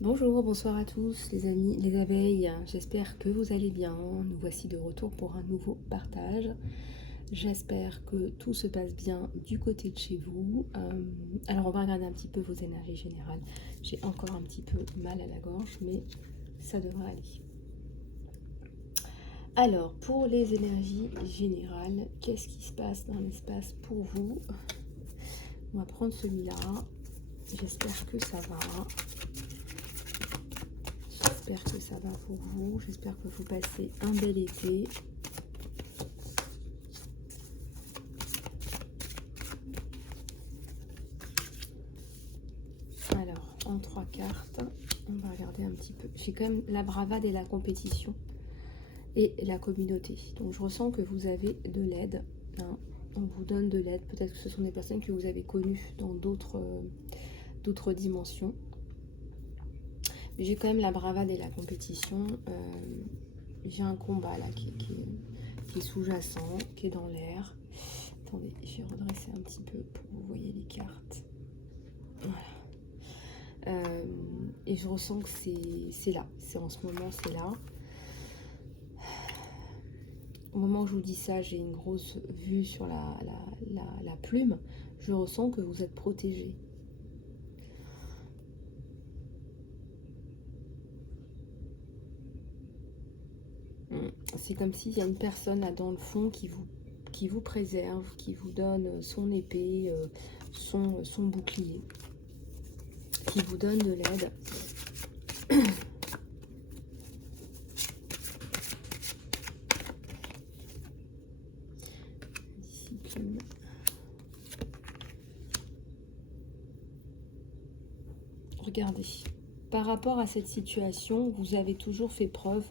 Bonjour, bonsoir à tous les amis, les abeilles, j'espère que vous allez bien. Nous voici de retour pour un nouveau partage. J'espère que tout se passe bien du côté de chez vous. Alors on va regarder un petit peu vos énergies générales. J'ai encore un petit peu mal à la gorge, mais ça devrait aller. Alors pour les énergies générales, qu'est-ce qui se passe dans l'espace pour vous? On va prendre celui-là. J'espère que ça va. J'espère que ça va pour vous. J'espère que vous passez un bel été. Alors, en 3 cartes, on va regarder un petit peu. J'ai quand même la bravade et la compétition et la communauté. Donc, je ressens que vous avez de l'aide. Hein. On vous donne de l'aide. Peut-être que ce sont des personnes que vous avez connues dans d'autres dimensions. J'ai quand même la bravade et la compétition. J'ai un combat là qui est sous-jacent, qui est dans l'air. Attendez, je vais redresser un petit peu pour que vous voyez les cartes. Voilà. Et je ressens que c'est là. C'est en ce moment, c'est là. Au moment où je vous dis ça, j'ai une grosse vue sur la plume. Je ressens que vous êtes protégé. C'est comme s'il y a une personne là dans le fond qui vous préserve, qui vous donne son épée, son bouclier, qui vous donne de l'aide. Discipline. Regardez, par rapport à cette situation, vous avez toujours fait preuve,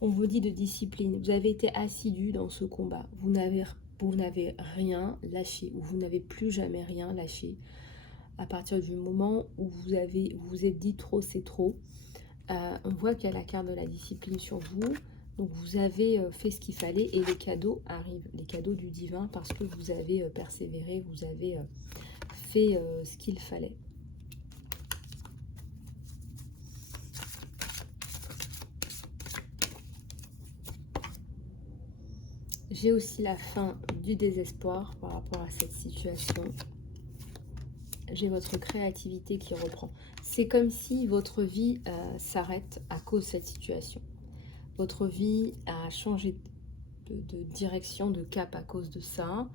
on vous dit, de discipline. Vous avez été assidu dans ce combat. Vous n'avez rien lâché, ou vous n'avez plus jamais rien lâché. À partir du moment où vous vous êtes dit trop, c'est trop. On voit qu'il y a la carte de la discipline sur vous. Donc vous avez fait ce qu'il fallait et les cadeaux arrivent. Les cadeaux du divin parce que vous avez persévéré, vous avez fait ce qu'il fallait. J'ai aussi la fin du désespoir par rapport à cette situation. J'ai votre créativité qui reprend. C'est comme si votre vie s'arrête à cause de cette situation. Votre vie a changé de direction, de cap à cause de ça.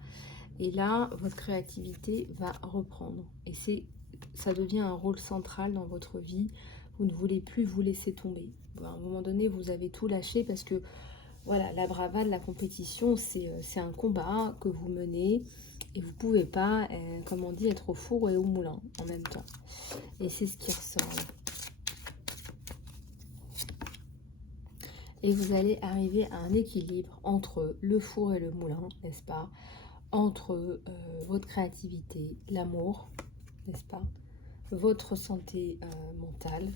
Et là, votre créativité va reprendre. Et ça devient un rôle central dans votre vie. Vous ne voulez plus vous laisser tomber. Bon, à un moment donné, vous avez tout lâché parce que voilà, la bravade, la compétition, c'est un combat que vous menez et vous ne pouvez pas, comme on dit, être au four et au moulin en même temps. Et c'est ce qui ressort là. Et vous allez arriver à un équilibre entre le four et le moulin, n'est-ce pas? Entre votre créativité, l'amour, n'est-ce pas? Votre santé mentale,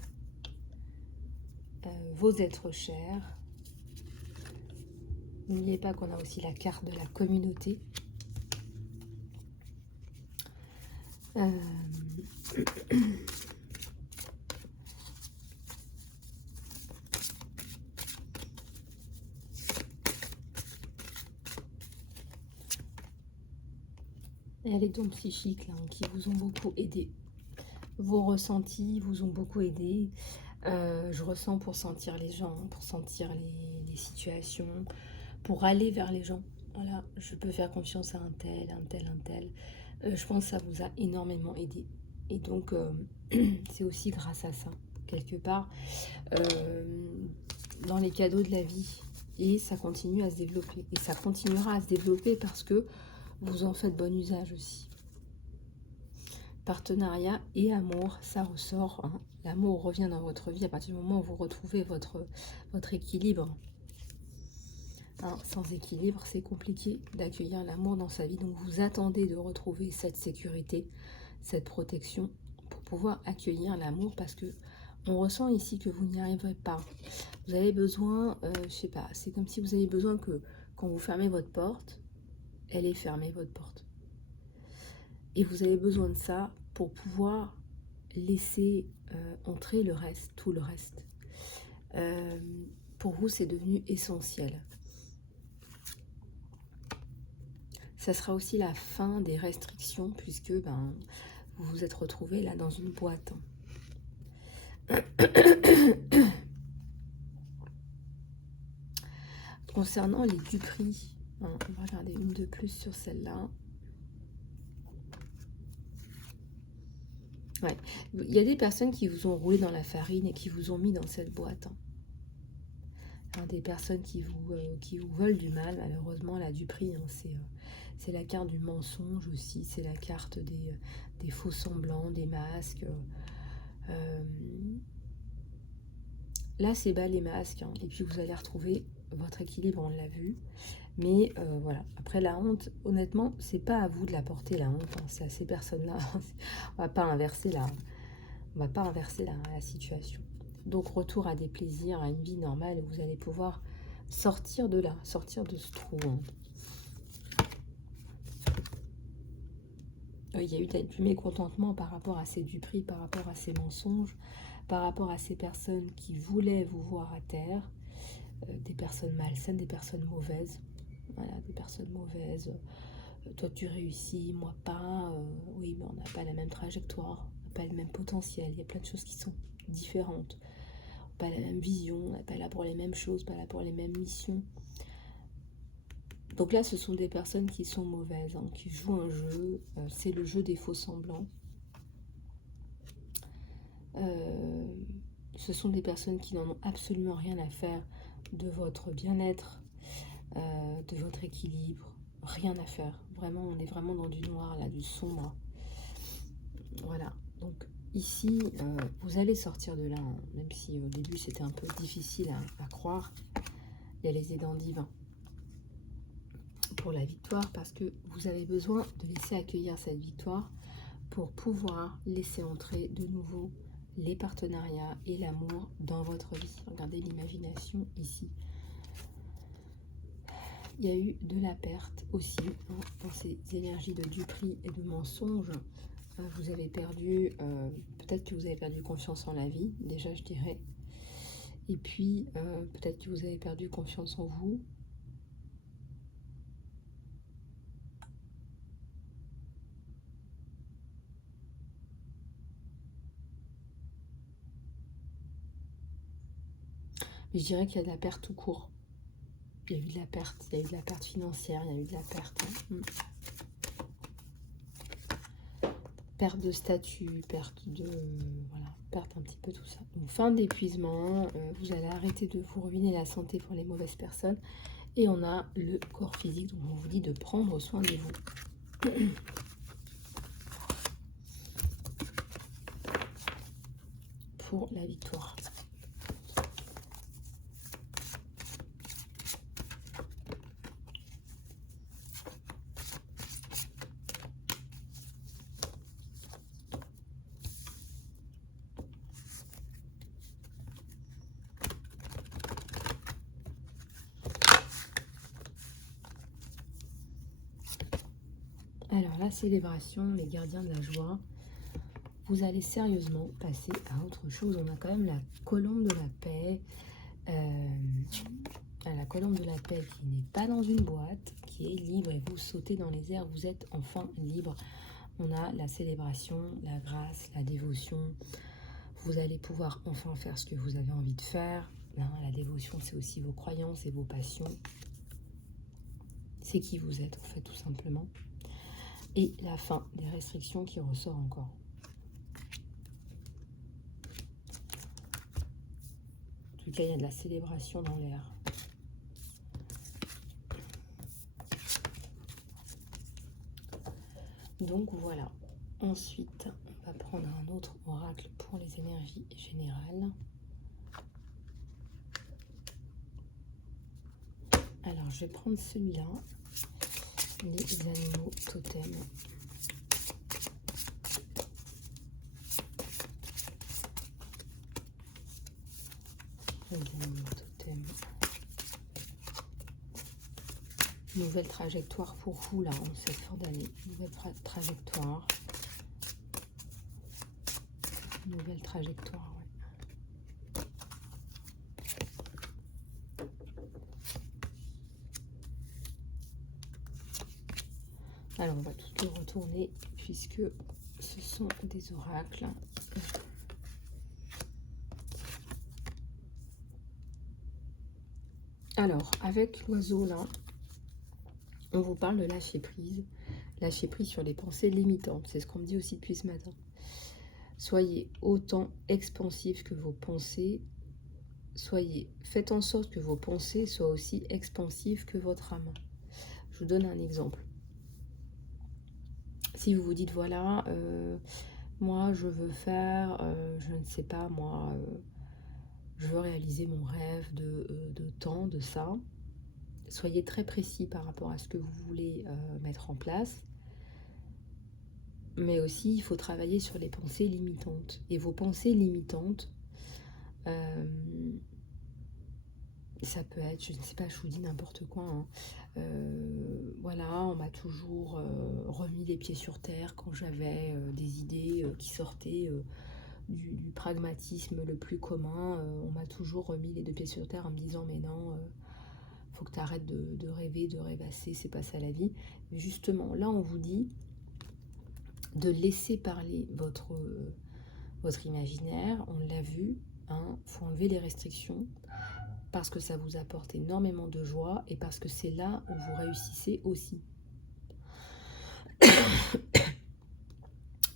vos êtres chers. N'oubliez pas qu'on a aussi la carte de la communauté. Et les dons psychiques là, qui vous ont beaucoup aidé. Vos ressentis vous ont beaucoup aidé. Je ressens pour sentir les gens, pour sentir les situations, pour aller vers les gens. Voilà, je peux faire confiance à un tel, un tel, un tel. Je pense que ça vous a énormément aidé. Et donc, c'est aussi grâce à ça, quelque part, dans les cadeaux de la vie. Et ça continue à se développer. Et ça continuera à se développer parce que vous en faites bon usage aussi. Partenariat et amour, ça ressort. Hein. L'amour revient dans votre vie à partir du moment où vous retrouvez votre équilibre. Hein, sans équilibre, c'est compliqué d'accueillir l'amour dans sa vie. Donc vous attendez de retrouver cette sécurité, cette protection pour pouvoir accueillir l'amour parce que on ressent ici que vous n'y arriverez pas. Vous avez besoin, je sais pas, c'est comme si vous avez besoin que quand vous fermez votre porte, elle est fermée, votre porte. Et vous avez besoin de ça pour pouvoir laisser entrer le reste, tout le reste. Pour vous, c'est devenu essentiel. Ça sera aussi la fin des restrictions, puisque vous vous êtes retrouvé là dans une boîte. Concernant les duperies, on va regarder une de plus sur celle-là. Ouais. Il y a des personnes qui vous ont roulé dans la farine et qui vous ont mis dans cette boîte. Des personnes qui vous veulent du mal, malheureusement, la duperie, c'est la carte du mensonge aussi, c'est la carte des faux semblants, des masques. Là, c'est bas les masques, et puis vous allez retrouver votre équilibre, on l'a vu. Mais voilà, après la honte, honnêtement, c'est pas à vous de la porter, la honte, c'est à ces personnes-là. On va pas inverser la situation. Donc retour à des plaisirs, à une vie normale, et vous allez pouvoir sortir de là, sortir de ce trou. Il y a eu du mécontentement par rapport à ces duperies, par rapport à ces mensonges, par rapport à ces personnes qui voulaient vous voir à terre, des personnes malsaines, des personnes mauvaises. Voilà, des personnes mauvaises. Toi tu réussis, moi pas. Oui, mais on n'a pas la même trajectoire, on n'a pas le même potentiel. Il y a plein de choses qui sont différentes. Pas la même vision, on n'est pas là pour les mêmes choses, pas là pour les mêmes missions. Donc là, ce sont des personnes qui sont mauvaises, qui jouent un jeu. C'est le jeu des faux semblants. Ce sont des personnes qui n'en ont absolument rien à faire de votre bien-être, de votre équilibre. Rien à faire. Vraiment, on est vraiment dans du noir, là, du sombre. Voilà. Donc ici, vous allez sortir de là, même si au début c'était un peu difficile à croire. Il y a les aidants divins pour la victoire, parce que vous avez besoin de laisser accueillir cette victoire pour pouvoir laisser entrer de nouveau les partenariats et l'amour dans votre vie. Regardez l'imagination ici. Il y a eu de la perte aussi dans ces énergies de duperie et de mensonges. Vous avez perdu, peut-être que vous avez perdu confiance en la vie, déjà je dirais. Et puis, peut-être que vous avez perdu confiance en vous. Mais je dirais qu'il y a de la perte tout court. Il y a eu de la perte, il y a eu de la perte financière, il y a eu de la perte. Perte de statut, perte de... Voilà, perte un petit peu tout ça. Donc fin d'épuisement, vous allez arrêter de vous ruiner la santé pour les mauvaises personnes. Et on a le corps physique, donc on vous dit de prendre soin de vous. Pour la victoire. Alors, la célébration, les gardiens de la joie, vous allez sérieusement passer à autre chose. On a quand même la colombe de la paix. La colombe de la paix qui n'est pas dans une boîte, qui est libre, et vous sautez dans les airs, vous êtes enfin libre. On a la célébration, la grâce, la dévotion. Vous allez pouvoir enfin faire ce que vous avez envie de faire. La dévotion, c'est aussi vos croyances et vos passions. C'est qui vous êtes, en fait, tout simplement. Et la fin des restrictions qui ressort encore. En tout cas, il y a de la célébration dans l'air. Donc voilà. Ensuite, on va prendre un autre oracle pour les énergies générales. Alors, je vais prendre celui-là. Les animaux totems. Les animaux totems. Nouvelle trajectoire pour vous là en cette fin d'année. Nouvelle trajectoire. nouvelle trajectoire. Ouais. Alors, on va tout le retourner puisque ce sont des oracles. Alors, avec l'oiseau, là, on vous parle de lâcher prise. Lâcher prise sur les pensées limitantes. C'est ce qu'on me dit aussi depuis ce matin. Soyez autant expansif que vos pensées. Faites en sorte que vos pensées soient aussi expansives que votre âme. Je vous donne un exemple. Si vous vous dites, voilà, moi je veux faire, je ne sais pas, moi, je veux réaliser mon rêve de temps, de ça. Soyez très précis par rapport à ce que vous voulez mettre en place. Mais aussi, il faut travailler sur les pensées limitantes. Et vos pensées limitantes, ça peut être, je ne sais pas, je vous dis n'importe quoi. Hein. Voilà, on m'a toujours remis les pieds sur terre quand j'avais des idées qui sortaient du pragmatisme le plus commun. On m'a toujours remis les deux pieds sur terre en me disant, mais non, faut que tu arrêtes de rêver, de rêvasser, c'est pas ça la vie. Mais justement, là, on vous dit de laisser parler votre imaginaire, on l'a vu, hein, faut enlever les restrictions parce que ça vous apporte énormément de joie et parce que c'est là où vous réussissez aussi.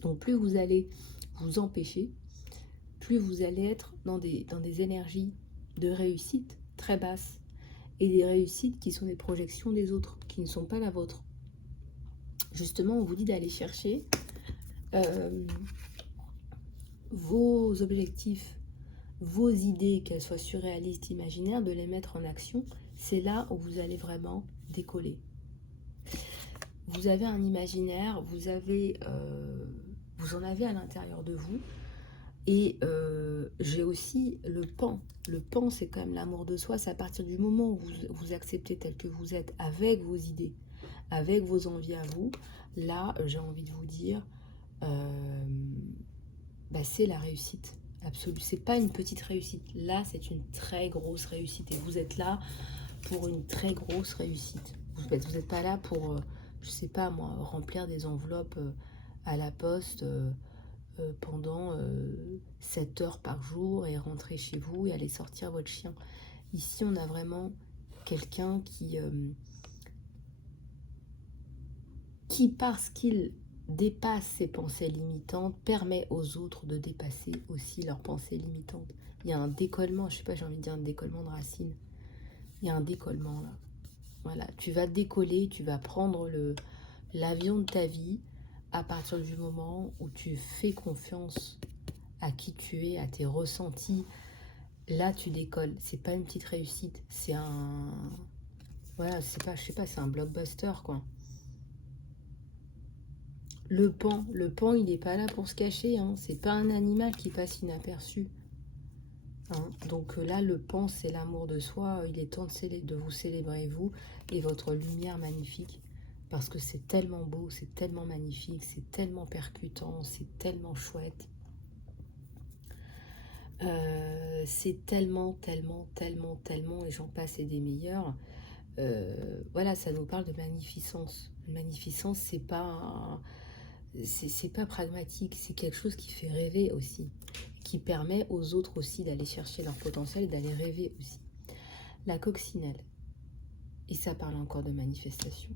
Donc plus vous allez vous empêcher, plus vous allez être dans des énergies de réussite très basses et des réussites qui sont des projections des autres, qui ne sont pas la vôtre. Justement, on vous dit d'aller chercher vos objectifs, vos idées, qu'elles soient surréalistes, imaginaires, de les mettre en action. C'est là où vous allez vraiment décoller. Vous avez un imaginaire, vous en avez à l'intérieur de vous. Et j'ai aussi le pan. Le pan, c'est quand même l'amour de soi. C'est à partir du moment où vous acceptez tel que vous êtes, avec vos idées, avec vos envies à vous. Là, j'ai envie de vous dire, c'est la réussite absolue. C'est pas une petite réussite. Là, c'est une très grosse réussite. Et vous êtes là pour une très grosse réussite. Vous n'êtes pas là pour, je sais pas moi, remplir des enveloppes à la poste pendant 7 heures par jour et rentrer chez vous et aller sortir votre chien. Ici, on a vraiment quelqu'un qui, parce qu'il dépasse ses pensées limitantes, permet aux autres de dépasser aussi leurs pensées limitantes. Il y a un décollement, je sais pas, j'ai envie de dire un décollement de racines. Il y a un décollement là. Voilà, tu vas décoller, tu vas prendre l'avion de ta vie à partir du moment où tu fais confiance à qui tu es, à tes ressentis. Là, tu décolles. C'est pas une petite réussite, c'est un... Voilà, c'est pas, je sais pas, c'est un blockbuster, quoi. Le pan, il n'est pas là pour se cacher, hein. C'est pas un animal qui passe inaperçu. Hein. Donc là, le pan, c'est l'amour de soi. Il est temps de vous célébrer, vous, et votre lumière magnifique. Parce que c'est tellement beau, c'est tellement magnifique, c'est tellement percutant, c'est tellement chouette. C'est tellement, et j'en passe et des meilleurs. Voilà, ça nous parle de magnificence. Magnificence, c'est pas pragmatique, c'est quelque chose qui fait rêver aussi, qui permet aux autres aussi d'aller chercher leur potentiel et d'aller rêver aussi. La coccinelle, et ça parle encore de manifestation.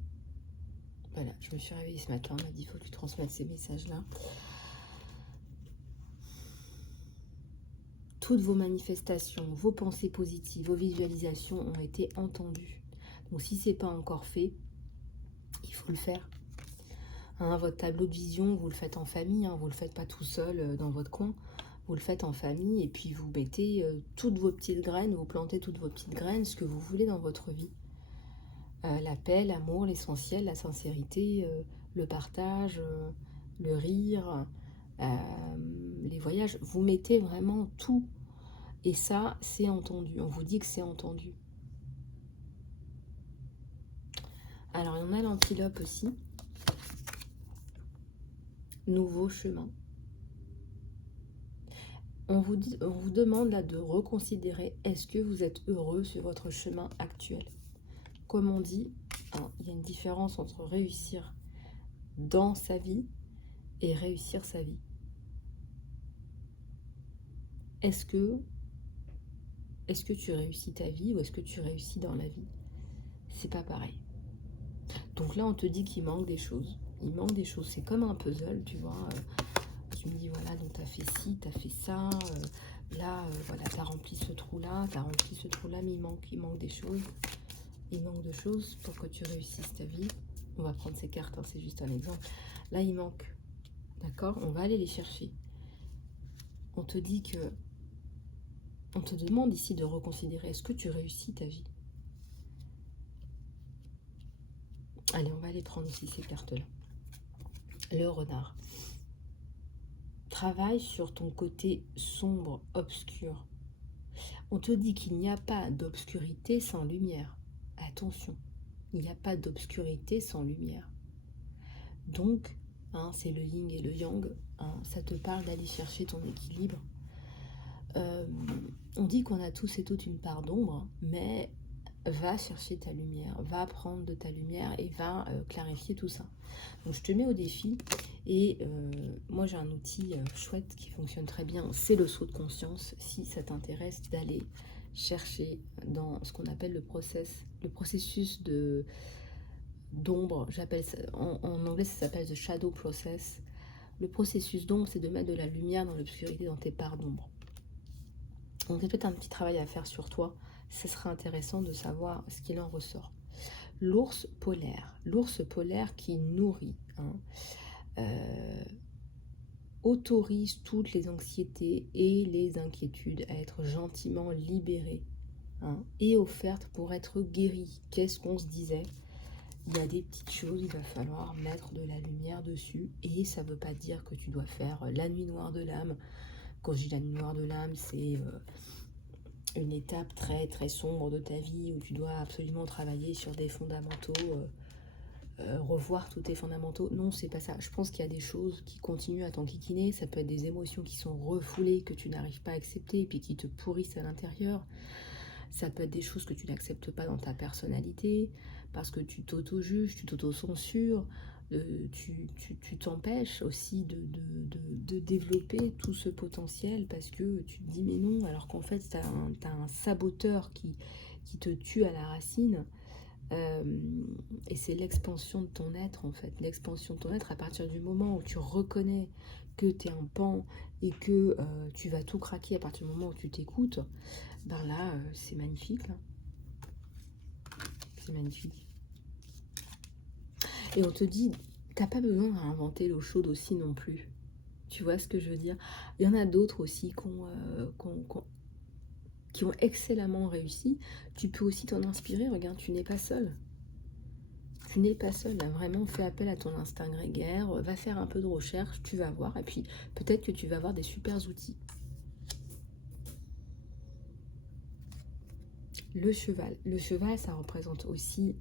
Voilà, je me suis réveillée ce matin, on m'a dit il faut que tu transmettes ces messages-là. Toutes vos manifestations, vos pensées positives, vos visualisations ont été entendues. Donc si ce n'est pas encore fait, il faut le faire. Hein, votre tableau de vision, vous le faites en famille, hein, vous ne le faites pas tout seul dans votre coin. Vous le faites en famille et puis vous mettez toutes vos petites graines, vous plantez toutes vos petites graines, ce que vous voulez dans votre vie. La paix, l'amour, l'essentiel, la sincérité, le partage, le rire, les voyages. Vous mettez vraiment tout. Et ça, c'est entendu. On vous dit que c'est entendu. Alors, il y en a l'antilope aussi. Nouveau chemin. On vous demande là de reconsidérer, est-ce que vous êtes heureux sur votre chemin actuel? Comme on dit, hein, il y a une différence entre réussir dans sa vie et réussir sa vie. Est-ce que tu réussis ta vie ou est-ce que tu réussis dans la vie? C'est pas pareil. Donc là, on te dit qu'il manque des choses. Il manque des choses. C'est comme un puzzle, tu vois. Tu me dis, voilà, donc tu as fait ci, tu as fait ça. Là, voilà, tu as rempli ce trou-là, tu as rempli ce trou-là, mais il manque des choses. Il manque de choses pour que tu réussisses ta vie. On va prendre ces cartes, hein, c'est juste un exemple. Là, il manque. D'accord? On va aller les chercher. On te dit que... On te demande ici de reconsidérer, est-ce que tu réussis ta vie? Allez, on va aller prendre aussi ces cartes-là. Le renard. Travaille sur ton côté sombre, obscur. On te dit qu'il n'y a pas d'obscurité sans lumière. Attention, il n'y a pas d'obscurité sans lumière. Donc, hein, c'est le yin et le yang. Hein, ça te parle d'aller chercher ton équilibre. On dit qu'on a tous et toutes une part d'ombre, mais va chercher ta lumière, va prendre de ta lumière et va clarifier tout ça. Donc je te mets au défi et moi j'ai un outil chouette qui fonctionne très bien, c'est le saut de conscience. Si ça t'intéresse d'aller chercher dans ce qu'on appelle le processus d'ombre, j'appelle ça, en anglais ça s'appelle the shadow process. Le processus d'ombre, c'est de mettre de la lumière dans l'obscurité, dans tes parts d'ombre. Donc il y a peut-être un petit travail à faire sur toi. Ce serait intéressant de savoir ce qu'il en ressort. L'ours polaire qui nourrit, hein, autorise toutes les anxiétés et les inquiétudes à être gentiment libérées, hein, et offertes pour être guéries. Qu'est-ce qu'on se disait? Il y a des petites choses, il va falloir mettre de la lumière dessus, et ça ne veut pas dire que tu dois faire la nuit noire de l'âme. Quand je dis la nuit noire de l'âme, c'est une étape très très sombre de ta vie où tu dois absolument travailler sur des fondamentaux, revoir tous tes fondamentaux. Non, c'est pas ça. Je pense qu'il y a des choses qui continuent à t'enquiquiner. Ça peut être des émotions qui sont refoulées, que tu n'arrives pas à accepter et puis qui te pourrissent à l'intérieur. Ça peut être des choses que tu n'acceptes pas dans ta personnalité parce que tu t'auto-juges, tu t'auto-censures. Tu t'empêches aussi de développer tout ce potentiel parce que tu te dis mais non, alors qu'en fait tu as un saboteur qui te tue à la racine. Et c'est l'expansion de ton être en fait, l'expansion de ton être à partir du moment où tu reconnais que tu es un pan et que tu vas tout craquer à partir du moment où tu t'écoutes, ben là c'est magnifique là. C'est magnifique. Et on te dit, t'as pas besoin de réinventer l'eau chaude aussi non plus. Tu vois ce que je veux dire? Il y en a d'autres aussi qui ont excellemment réussi. Tu peux aussi t'en inspirer. Regarde, tu n'es pas seul. Tu n'es pas seul. Là, vraiment, fais appel à ton instinct grégaire. Va faire un peu de recherche. Tu vas voir. Et puis, peut-être que tu vas avoir des super outils. Le cheval. Le cheval, ça représente aussi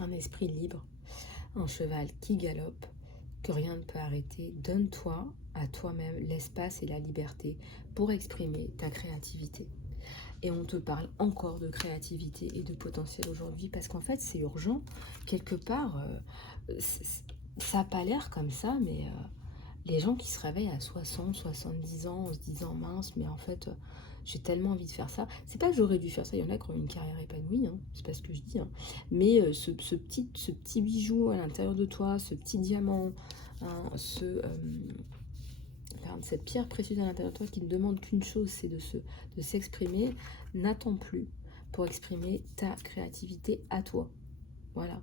un esprit libre. Un cheval qui galope, que rien ne peut arrêter. Donne-toi à toi-même l'espace et la liberté pour exprimer ta créativité. Et on te parle encore de créativité et de potentiel aujourd'hui parce qu'en fait c'est urgent. Quelque part, ça n'a pas l'air comme ça, mais les gens qui se réveillent à 60, 70 ans en se disant mince, mais en fait j'ai tellement envie de faire ça. C'est pas que j'aurais dû faire ça, il y en a qui ont une carrière épanouie, hein, c'est pas ce que je dis, hein. Mais ce petit bijou à l'intérieur de toi, ce petit diamant, hein, cette pierre précieuse à l'intérieur de toi qui ne demande qu'une chose, c'est de s'exprimer, n'attends plus pour exprimer ta créativité à toi. Voilà.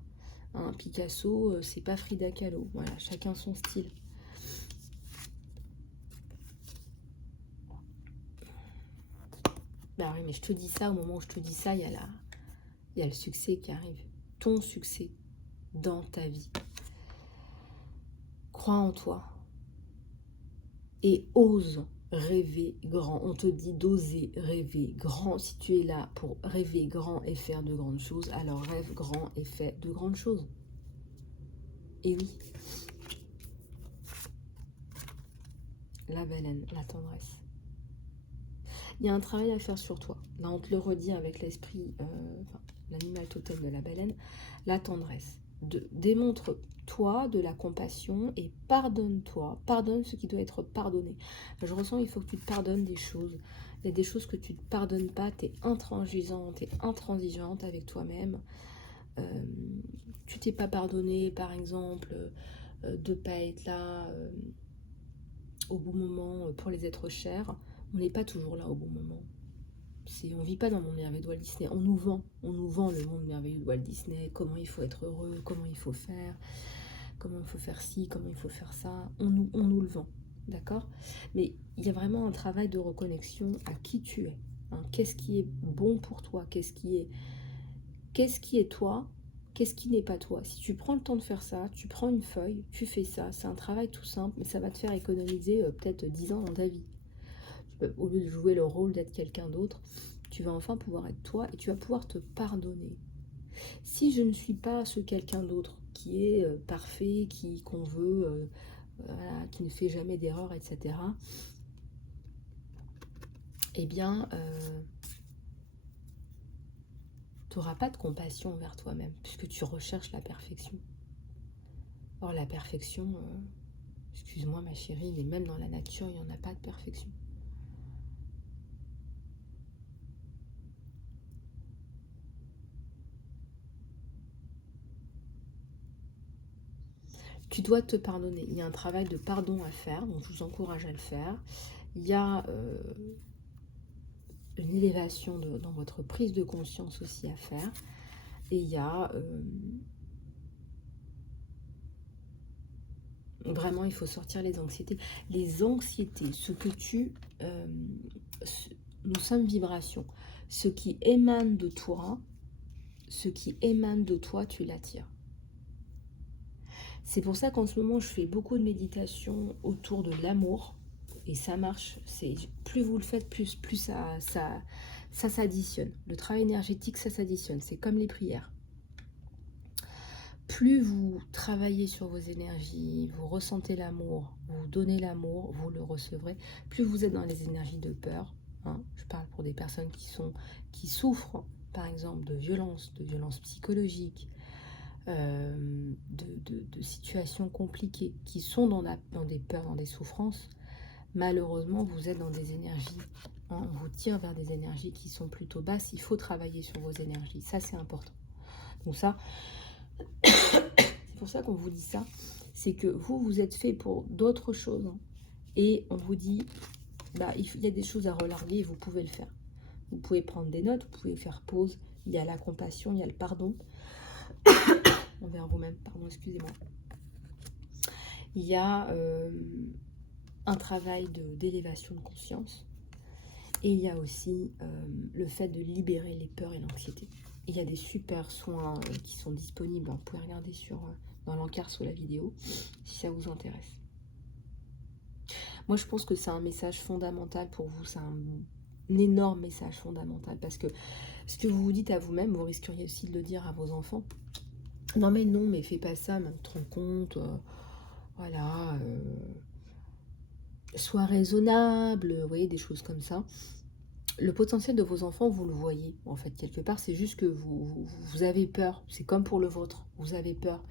Un Picasso, c'est pas Frida Kahlo. Voilà, chacun son style. Bah oui, mais je te dis ça, au moment où je te dis ça, il y a le succès qui arrive. Ton succès dans ta vie. Crois en toi. Et ose rêver grand. On te dit d'oser rêver grand. Si tu es là pour rêver grand et faire de grandes choses, alors rêve grand et fais de grandes choses. Et oui. la baleine, la tendresse. Il y a un travail à faire sur toi. Là, on te le redit avec l'esprit, enfin, l'animal totem de la baleine, la tendresse. Démontre-toi de la compassion et pardonne-toi. Pardonne ce qui doit être pardonné. Je ressens qu'il faut que tu te pardonnes des choses. Il y a des choses que tu ne te pardonnes pas. Tu es intransigeante, tu es intransigeante avec toi-même. Tu t'es pas pardonné, par exemple, de ne pas être là au bon moment pour les êtres chers. On n'est pas toujours là au bon moment. On ne vit pas dans le monde merveilleux de Walt Disney. On nous vend le monde merveilleux de Walt Disney, comment il faut être heureux, comment il faut faire ci, comment il faut faire ça. On nous le vend, d'accord? Mais il y a vraiment un travail de reconnexion à qui tu es. Hein. Qu'est-ce qui est bon pour toi? Qu'est-ce qui est toi? Qu'est-ce qui n'est pas toi? Si tu prends le temps de faire ça, tu prends une feuille, tu fais ça. C'est un travail tout simple, mais ça va te faire économiser peut-être 10 ans dans ta vie. Au lieu de jouer le rôle d'être quelqu'un d'autre, tu vas enfin pouvoir être toi et tu vas pouvoir te pardonner. Si je ne suis pas ce quelqu'un d'autre qui est parfait, qu'on veut, voilà, qui ne fait jamais d'erreur, etc., eh bien, tu n'auras pas de compassion envers toi-même, puisque tu recherches la perfection. Or, la perfection, excuse-moi ma chérie, mais même dans la nature, il n'y en a pas de perfection. Tu dois te pardonner. Il y a un travail de pardon à faire, donc je vous encourage à le faire. Il y a une élévation dans votre prise de conscience aussi à faire. Et il y a vraiment, il faut sortir les anxiétés. Les anxiétés, ce que nous sommes vibration. Ce qui émane de toi, tu l'attires. C'est pour ça qu'en ce moment, je fais beaucoup de méditation autour de l'amour. Et ça marche. Plus vous le faites, plus ça s'additionne. Le travail énergétique, ça s'additionne. C'est comme les prières. Plus vous travaillez sur vos énergies, vous ressentez l'amour, vous donnez l'amour, vous le recevrez. Plus vous êtes dans les énergies de peur, hein, je parle pour des personnes qui souffrent, par exemple, de violences psychologiques, de situations compliquées, qui sont dans des peurs, dans des souffrances, malheureusement, vous êtes dans des énergies, hein, on vous tire vers des énergies qui sont plutôt basses. Il faut travailler sur vos énergies, ça c'est important. Donc ça, c'est pour ça qu'on vous dit ça, c'est que vous êtes fait pour d'autres choses, hein, et on vous dit, bah, il y a des choses à relarguer et vous pouvez le faire. Vous pouvez prendre des notes, vous pouvez faire pause, il y a la compassion, il y a le pardon, envers vous-même, pardon, excusez-moi. Il y a un travail d'élévation de conscience, et il y a aussi le fait de libérer les peurs et l'anxiété. Il y a des super soins qui sont disponibles, vous pouvez regarder dans l'encart sous la vidéo, si ça vous intéresse. Moi, je pense que c'est un message fondamental pour vous, c'est un énorme message fondamental, parce que ce que vous vous dites à vous-même, vous risqueriez aussi de le dire à vos enfants. Non, mais fais pas ça, même, te rends compte, voilà, sois raisonnable, vous voyez, des choses comme ça. Le potentiel de vos enfants, vous le voyez, en fait, quelque part. C'est juste que vous avez peur. C'est comme pour le vôtre. Vous avez peur.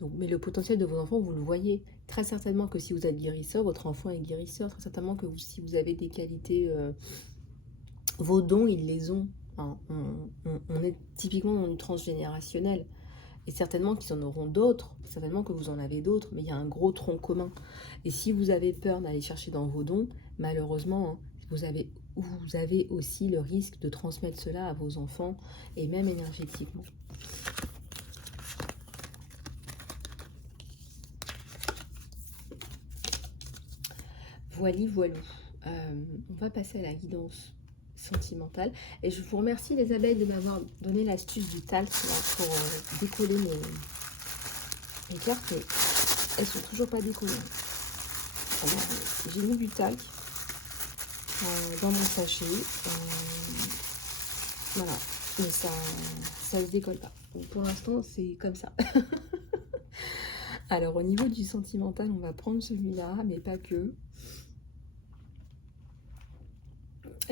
Donc, mais le potentiel de vos enfants, vous le voyez. Très certainement que si vous êtes guérisseur, votre enfant est guérisseur. Très certainement que si vous avez des qualités, vos dons, ils les ont. Hein. On est typiquement dans une transgénérationnelle. Et certainement qu'ils en auront d'autres. Certainement que vous en avez d'autres. Mais il y a un gros tronc commun. Et si vous avez peur d'aller chercher dans vos dons, malheureusement, hein, vous avez aussi le risque de transmettre cela à vos enfants, et même énergétiquement. Voilou. On va passer à la guidance sentimentale. Et je vous remercie les abeilles de m'avoir donné l'astuce du talc pour décoller mes cartes, mais elles sont toujours pas décollées. Alors, j'ai mis du talc dans mon sachet, voilà, mais ça se décolle pas. Donc pour l'instant, c'est comme ça. Alors au niveau du sentimental, on va prendre celui-là, mais pas que.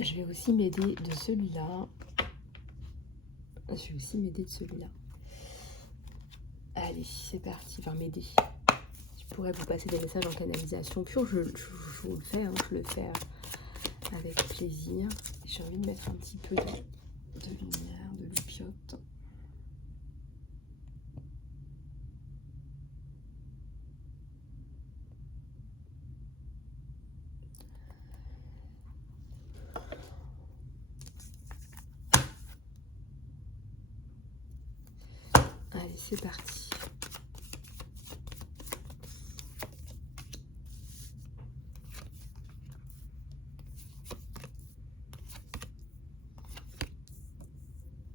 Je vais aussi m'aider de celui-là. Je vais aussi m'aider de celui-là. Allez, c'est parti, enfin m'aider. Je pourrais vous passer des messages en canalisation pure, je vous le fais, hein, je le fais avec plaisir. J'ai envie de mettre un petit peu de lumière, de loupiote. Allez, c'est parti.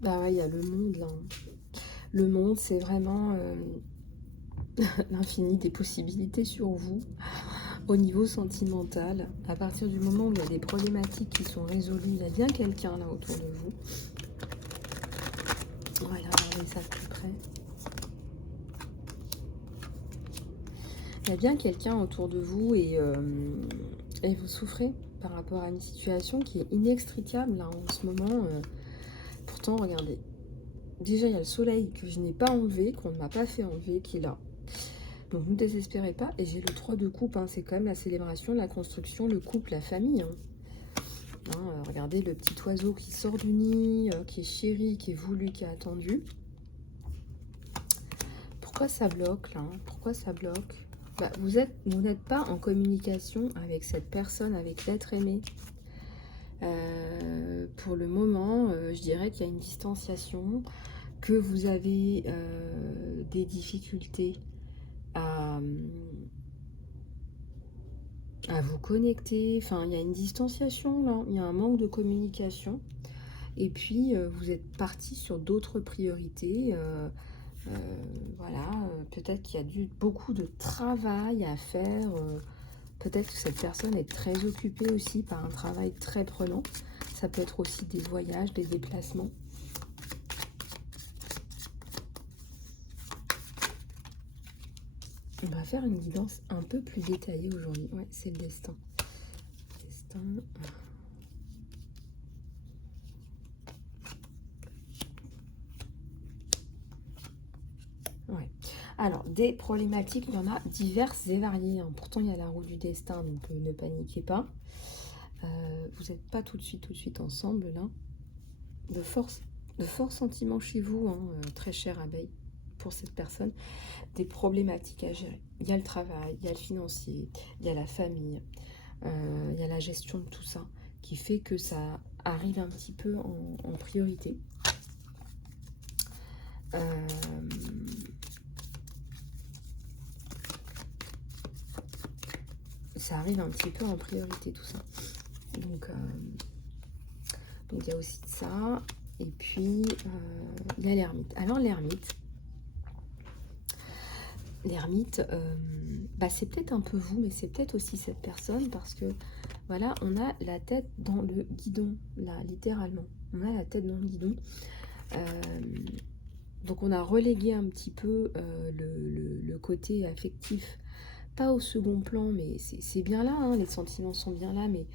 Bah ouais, il y a le monde là. Le monde, c'est vraiment l'infini des possibilités sur vous. Au niveau sentimental, à partir du moment où il y a des problématiques qui sont résolues, il y a bien quelqu'un là autour de vous. Voilà, regardez ça de plus près. Il y a bien quelqu'un autour de vous et vous souffrez par rapport à une situation qui est inextricable là en ce moment. Pourtant, regardez. Déjà, il y a le soleil que je n'ai pas enlevé, qu'on ne m'a pas fait enlever, qui est là. Donc, ne désespérez pas. Et j'ai le 3 de coupe, hein, c'est quand même la célébration, la construction, le couple, la famille. Regardez le petit oiseau qui sort du nid, qui est chéri, qui est voulu, qui est attendu. Pourquoi ça bloque là? Pourquoi ça bloque? Bah, vous n'êtes pas en communication avec cette personne, avec l'être aimé. Pour le moment, je dirais qu'il y a une distanciation, que vous avez des difficultés à vous connecter. Enfin, il y a une distanciation là, il y a un manque de communication. Et puis, vous êtes parti sur d'autres priorités. Voilà, peut-être qu'il y a beaucoup de travail à faire. Peut-être que cette personne est très occupée aussi par un travail très prenant. Ça peut être aussi des voyages, des déplacements. On va faire une guidance un peu plus détaillée aujourd'hui. Ouais, c'est le destin. Destin. Ouais. Alors, des problématiques, il y en a diverses et variées. Hein. Pourtant, il y a la roue du destin, donc ne paniquez pas. Vous n'êtes pas tout de suite ensemble, là. De forts sentiments chez vous, hein, très chère abeille, pour cette personne. Des problématiques à gérer. Il y a le travail, il y a le financier, il y a la famille, il y a la gestion de tout ça, qui fait que ça arrive un petit peu en priorité. Ça arrive un petit peu en priorité tout ça. Donc il y a aussi ça. Et puis il y a l'ermite. Alors l'ermite, c'est peut-être un peu vous, mais c'est peut-être aussi cette personne, parce que voilà, on a la tête dans le guidon, là, littéralement. On a la tête dans le guidon. Donc on a relégué un petit peu le côté affectif, pas au second plan, mais c'est bien là, hein, les sentiments sont bien là, mais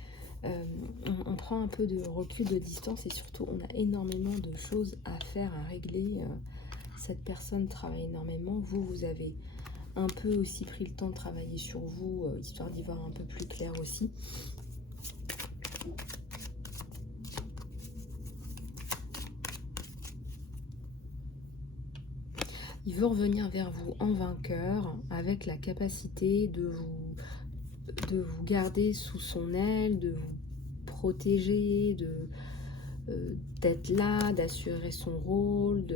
on prend un peu de recul, de distance, et surtout on a énormément de choses à faire, à régler. Cette personne travaille énormément, vous avez un peu aussi pris le temps de travailler sur vous, histoire d'y voir un peu plus clair aussi. Il veut revenir vers vous en vainqueur, avec la capacité de vous garder sous son aile, de vous protéger, d'être là, d'assurer son rôle.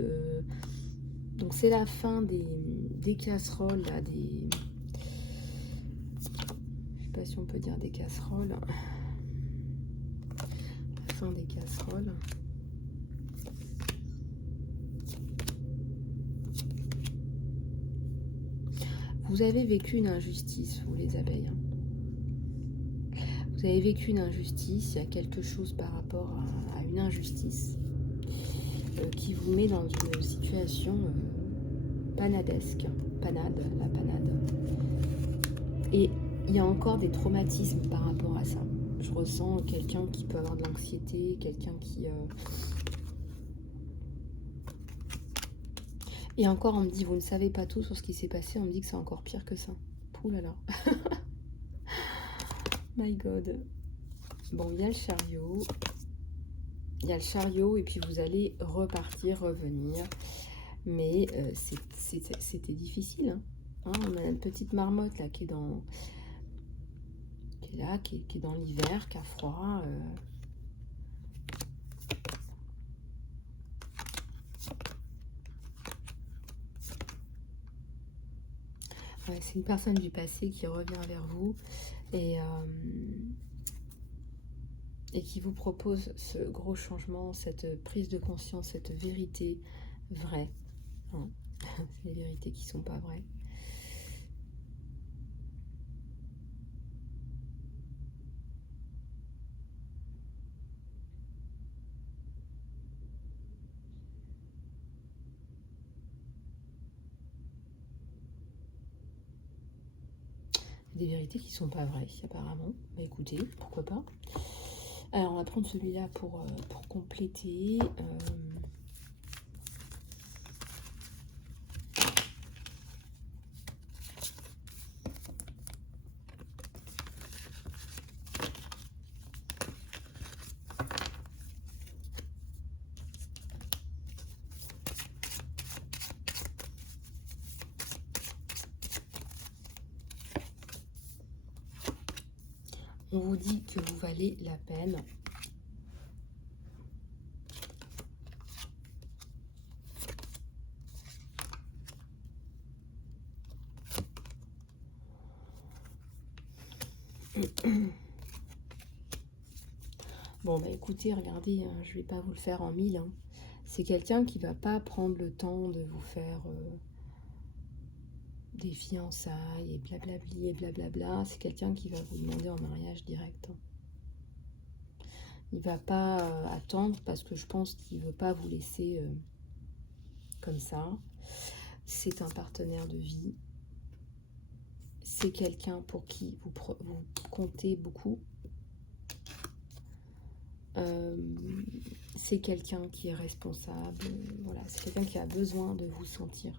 Donc c'est la fin des casseroles, là, je sais pas si on peut dire des casseroles. La fin des casseroles. Vous avez vécu une injustice, vous les abeilles. Vous avez vécu une injustice, il y a quelque chose par rapport à une injustice qui vous met dans une situation panadesque. La panade. Et il y a encore des traumatismes par rapport à ça. Je ressens quelqu'un qui peut avoir de l'anxiété, quelqu'un qui... Et encore, on me dit, vous ne savez pas tout sur ce qui s'est passé. On me dit que c'est encore pire que ça. Ouh là là. My God. Bon, il y a le chariot. Il y a le chariot et puis vous allez repartir, revenir. Mais c'était difficile. Hein, on a une petite marmotte là qui est dans... Qui est là, qui est dans l'hiver, qui a froid. Ouais, c'est une personne du passé qui revient vers vous et qui vous propose ce gros changement, cette prise de conscience, cette vérité vraie. Hein. C'est les vérités qui ne sont pas vraies. Des vérités qui ne sont pas vraies, apparemment. Bah écoutez, pourquoi pas. Alors, on va prendre celui-là pour compléter. On vous dit que vous valez la peine. Bon, bah écoutez, regardez, hein, je vais pas vous le faire en mille. Hein. C'est quelqu'un qui va pas prendre le temps de vous faire des fiançailles et blablabli et blablabla. C'est quelqu'un qui va vous demander en mariage direct. Hein. Il va pas attendre parce que je pense qu'il veut pas vous laisser comme ça. C'est un partenaire de vie. C'est quelqu'un pour qui vous comptez beaucoup. C'est quelqu'un qui est responsable. Voilà, c'est quelqu'un qui a besoin de vous sentir,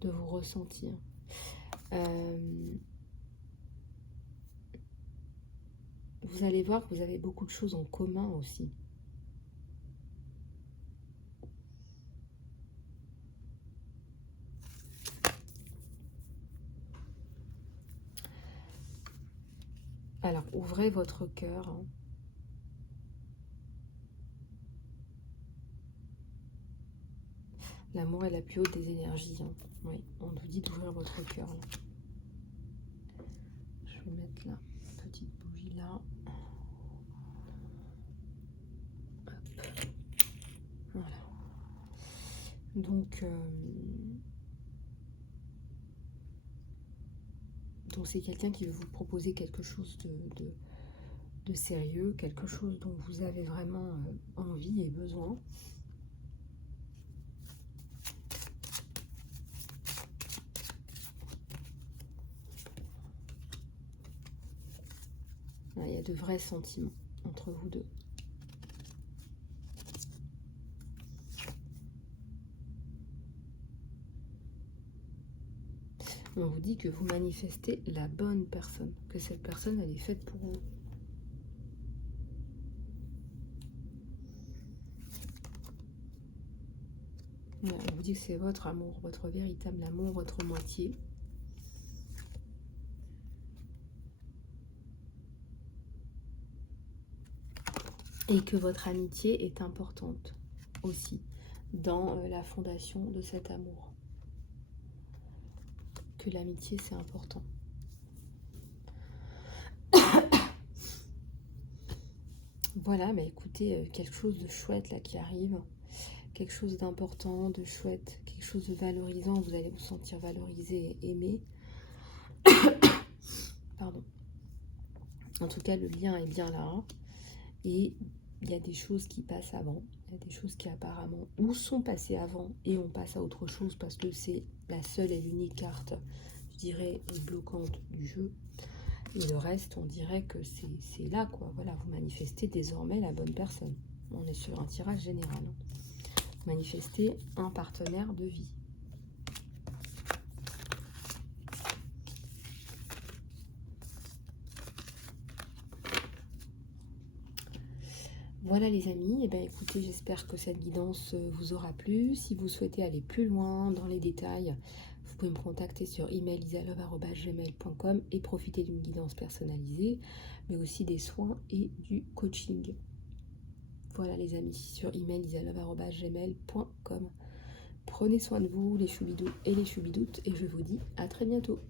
de vous ressentir. Vous allez voir que vous avez beaucoup de choses en commun aussi. Alors, ouvrez votre cœur. Hein. L'amour est la plus haute des énergies. Hein. Oui, on nous dit d'ouvrir votre cœur. Là. Je vais mettre la petite bougie là. Hop. Voilà. Donc c'est quelqu'un qui veut vous proposer quelque chose de sérieux, quelque chose dont vous avez vraiment envie et besoin. Là, il y a de vrais sentiments entre vous deux. On vous dit que vous manifestez la bonne personne, que cette personne, elle est faite pour vous. Voilà, on vous dit que c'est votre amour, votre véritable amour, votre moitié. Et que votre amitié est importante aussi dans la fondation de cet amour. Que l'amitié, c'est important. Voilà, bah écoutez, quelque chose de chouette là qui arrive. Quelque chose d'important, de chouette, quelque chose de valorisant. Vous allez vous sentir valorisé et aimé. Pardon. En tout cas, le lien est bien là. Et il y a des choses qui passent avant. Il y a des choses qui apparemment ou sont passées avant et on passe à autre chose parce que c'est la seule et l'unique carte, je dirais, bloquante du jeu. Et le reste, on dirait que c'est là, quoi. Voilà, vous manifestez désormais la bonne personne. On est sur un tirage général. Manifestez un partenaire de vie. Voilà les amis, et bien écoutez, j'espère que cette guidance vous aura plu. Si vous souhaitez aller plus loin dans les détails, vous pouvez me contacter sur email.isalove@gmail.com et profiter d'une guidance personnalisée, mais aussi des soins et du coaching. Voilà les amis, sur email.isalove@gmail.com. Prenez soin de vous les choubidous et les choubidoutes, et je vous dis à très bientôt.